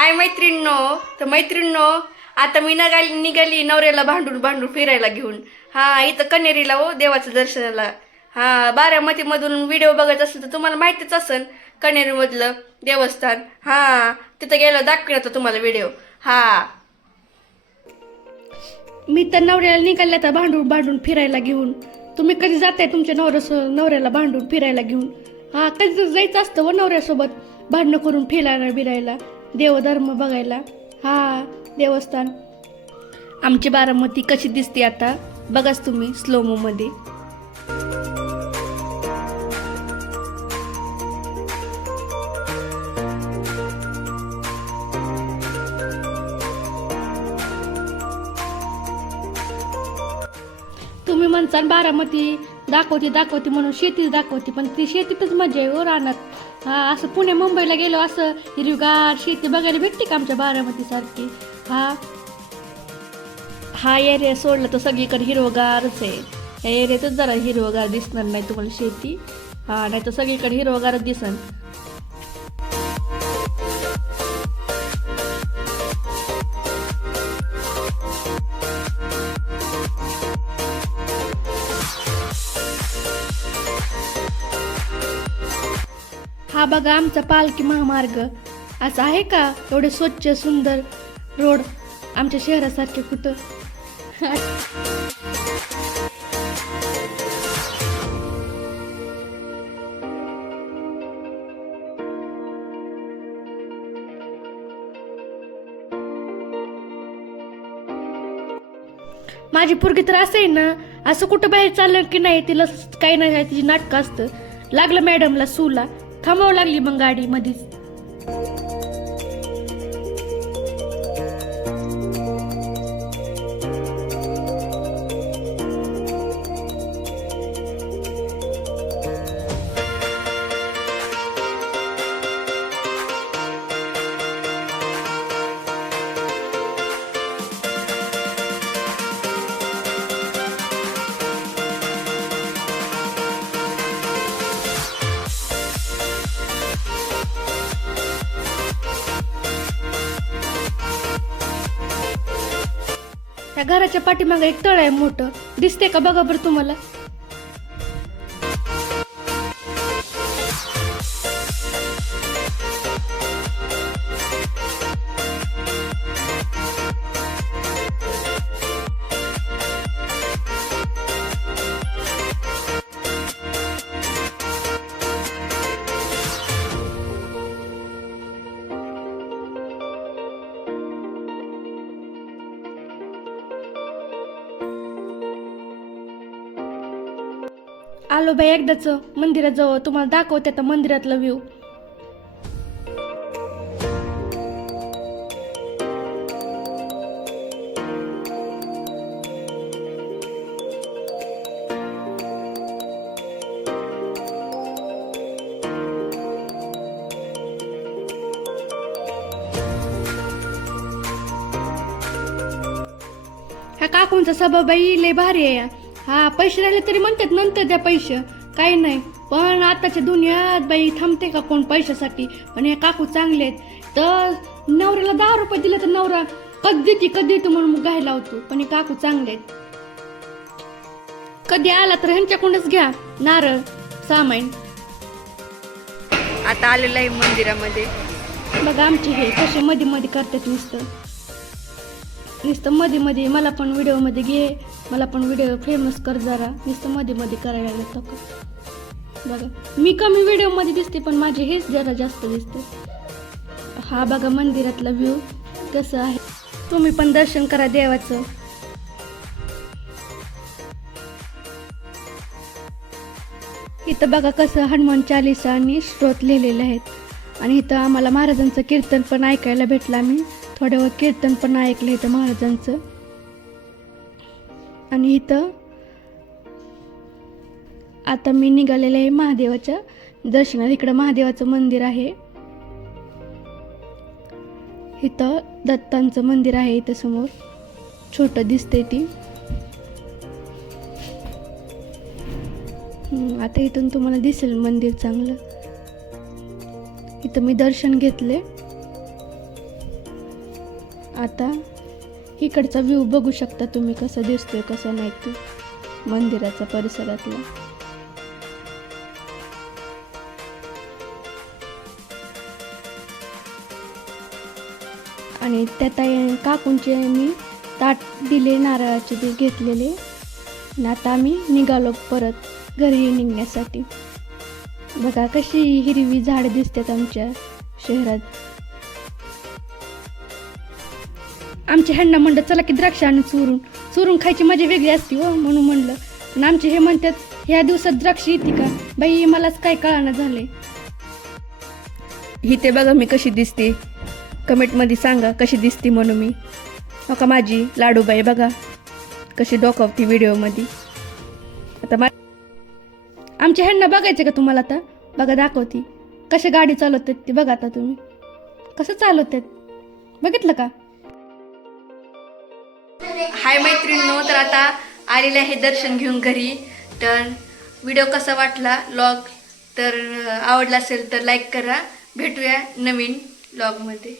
हाय मैत्रिणींनो. तर मैत्रिणींनो आता मी निघाली निघाली नवऱ्याला भांडून भांडून फिरायला घेऊन. हा इथं कन्हेरीला हो देवाचं दर्शनाला. हा बारामतीमधून व्हिडिओ बघत असेल तर तुम्हाला माहितीच असेल कन्हेरीमधलं देवस्थान. हा तिथं गेलं दाखवण्याचा तुम्हाला व्हिडिओ. हा. मी तर नवऱ्याला निघाले तर भांडून भांडून फिरायला घेऊन. तुम्ही कधी जाताय तुमच्या नवऱ्या नवऱ्याला भांडून फिरायला घेऊन? हा कधी जायचं असतं व नवऱ्यासोबत भांडणं करून फिरायला बिरायला. देवधर्म बघायला. हा देवस्थान. आमची बारामती कशी दिसते आता? बघाच तुम्ही स्लोमो मध्ये. तुम्ही म्हणसान बारामती दाखवते दाखवते म्हणून शेतीच दाखवते पण ती शेतीतच मजा आहे हो रानात. हा असं पुणे मुंबईला गेलो असं हिरवीगार शेती बघायला भेटते का आमच्या बारामती सारखी हा. हा एरिया सोडला तर सगळीकडे हिरवगारच आहे. या एरियातच जरा हिरवगार दिसणार नाही तुम्हाला शेती. हा नाही तर सगळीकडे हिरवगारच दिसन. हा बघा आमचा पालखी महामार्ग. असा आहे का? एवढे स्वच्छ सुंदर रोड आमच्या शहरासारखे कुठं? माझी पोरगी तर असं आहे ना असं कुठं बाहेर चाललं की नाही तिला काही नाही तिची नाटकं असतं. लागलं मॅडमला सूला. थांबावं लागली मग गाडी मध्येच त्या घराच्या पाठीमागे एक तळ आहे मोठं. दिसते का बघा बरं तुम्हाला? आलो बाई एकदाच मंदिरात जवळ तुम्हाला दाखवते आता मंदिरातला व्ह्यू ह्या काकूंचा स्वभाव बाई लय भारी आहे. हा पैसे राहिले तरी म्हणतात नंतर द्या पैसे. काही नाही. पण आताच्या दुनियात बाई थांबते का कोण पैशासाठी? पण हे काकू चांगले आहेत. तर नवऱ्याला दहा रुपये दिले तर नवरा कधी देते कधी देतो म्हणून मग गायला होतो पण हे काकू चांगले आहेत. कधी आला तर ह्यांच्याकडूनच घ्या. नारळ सामान. आता आलेलं आहे मंदिरामध्ये. बघा आमचे हे कसे मध्ये मध्ये करतात नुसतं. नुसतं मध्ये मध्ये मला पण व्हिडिओमध्ये घे. मला पण व्हिडिओ फेमस कर जरा. नुसतं मध्ये मध्ये करायला लागतो का? बघा. मी कमी व्हिडिओमध्ये दिसते पण माझे हेच जरा जास्त दिसते. हा बघा मंदिरातला व्ह्यू कसं आहे? तुम्ही पण दर्शन करा देवाचं. इथं बघा कसं हनुमान चालिसा आणि श्रोत लिहिलेले आहेत. आणि इथं आम्हाला महाराजांचं कीर्तन पण ऐकायला भेटलं आम्ही. थोड्या वेळ कीर्तन पण ऐकलं इथं महाराजांचं. आणि इथं आता मी निघालेले आहे महादेवाच्या दर्शनात इकडं महादेवाचं मंदिर आहे. इथं दत्तांचं मंदिर आहे इथं समोर. छोटं दिसते ती. आता इथून तुम्हाला दिसेल मंदिर चांगलं. इथं मी दर्शन घेतले आता इकडचा व्ह्यू बघू शकता तुम्ही कसं दिसतोय कसं नाही ते मंदिराचा परिसरातला. आणि त्या ताई काकूंचे मी ताट दिले नारळाचे ते घेतलेले. आणि आता आम्ही निघालो परत घरी निघण्यासाठी. बघा कशी हिरवी झाड दिसतात आमच्या शहरात. आमच्या ह्यांना म्हणलं चला की द्राक्ष आणून चुरून चुरून खायची मजा वेगळी असते हो म्हणून म्हणलं. आणि आमचे हे म्हणतात ह्या दिवसात द्राक्ष येते का? बाई मलाच काय कळाना झाले ही ते बघा मी कशी दिसते. कमेंटमध्ये सांगा कशी दिसते म्हणून मी. का माझी लाडूबाई बघा कशी डोकावती व्हिडिओमध्ये. आता मा आमच्या ह्यांना बघायचं का तुम्हाला आता? बघा दाखवती. कशी गाडी चालवतात ती बघा आता तुम्ही. कसं चालवतात? बघितलं का? हाय मैत्रिणींनो तर आता आलेले आहे दर्शन घेऊन घरी. तर व्हिडिओ कसा वाटला लॉग तर आवडला असेल तर लाईक करा. भेटूया नवीन लॉगमध्ये